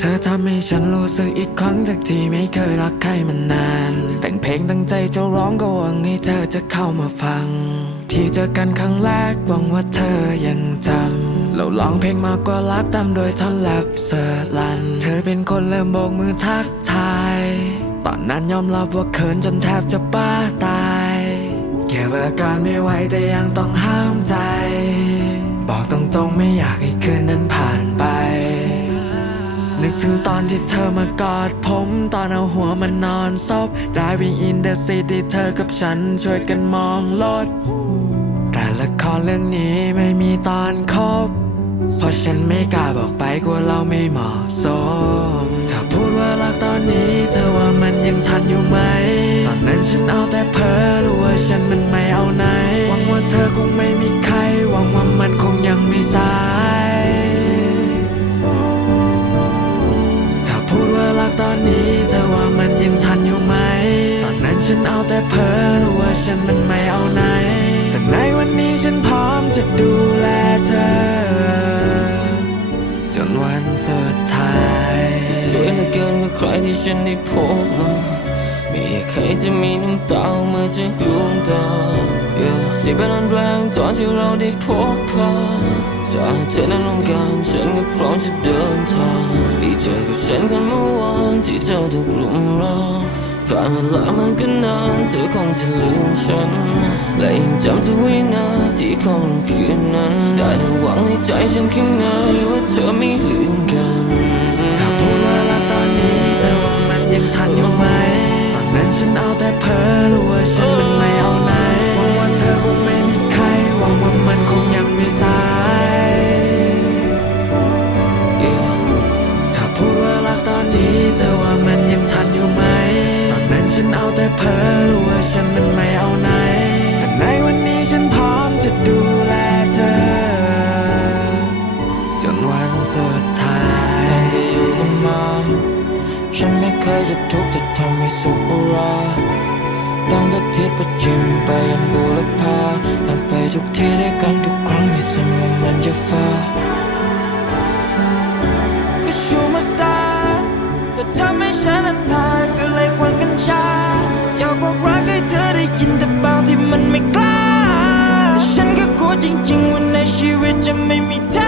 เธอทำให้ฉันรู้สึกอีกครั้งจากที่ไม่เคยรักใครมานาน แต่งเพลงตั้งใจจะร้องก็หวังให้เธอจะเข้ามาฟัง ที่เจอกันครั้งแรกหวังว่าเธอยังจำเราร้องเพลงมากกว่ารักตามโดยท่อนแรปเสลัน เธอเป็นคนเริ่มโบกมือทักทาย ตอนนั้นยอมรับว่าเขินจนแทบจะบ้าตายแค่ว่าอาการไม่ไหวแต่ยังต้องห้ามใจ บอกตรงๆไม่อยากให้คืนนั้นผ่าน นึกถึงตอนที่เธอมากอดผมตอนเอาหัวมันนอนซบ Driving in the city เธอกับฉันช่วยกันมองรถแต่ละครเรื่องนี้ไม่มีตอนครบ เพราะฉันไม่กล้าบอกไปกลัวเราไม่เหมาะสม ถ้าพูดว่ารักตอนนี้ เธอว่ามันยังทันอยู่ไหม ตอนนั้นฉันเอาแต่เพ้อ ฉันเอาแต่เพ้อรู้ว่าฉันมันไม่เอาไหน แต่ในวันนี้ฉันพร้อมจะดูแลเธอ จนวันสุดท้ายสวยเหลือเกินกว่าใครที่ฉันได้พบมาไม่เคยจะมีน้ำตาเมื่อจะดวงตา yeah. สียเป็นแรงตอนที่เราได้พบพาจากเธอนั้นต้องการฉันก็พร้อมจะเดินทางได้เจอกับฉันกันเมื่อวานที่เธอถูกรุมเรา ผ่านเวลามันก็นานเธอคงจะลืมฉัน และยังจำทุกวินาทีของคืนนั้น ได้แต่หวังในใจฉันข้างในว่าเธอไม่ลืมกัน เอาแต่เพ้อรู้ว่าฉันมันไม่เอาไหน แต่ในวันนี้ฉันพร้อมจะดูแลเธอ จนวันสุดท้ายตั้งแต่อยู่กันมาฉันไม่เคยจะทุกข์จะทำให้สุขอุราตั้งแต่ทิศประจิมไปยันบุรพาและไปทุกที่ด้วยกันทุกครั้งไม่สนว่ามันจะฟ้าก็ชูมาสตาร์ก็ทำให้ฉันนั้นหา จริง ๆว่าในชีวิตจะไม่มีเธอ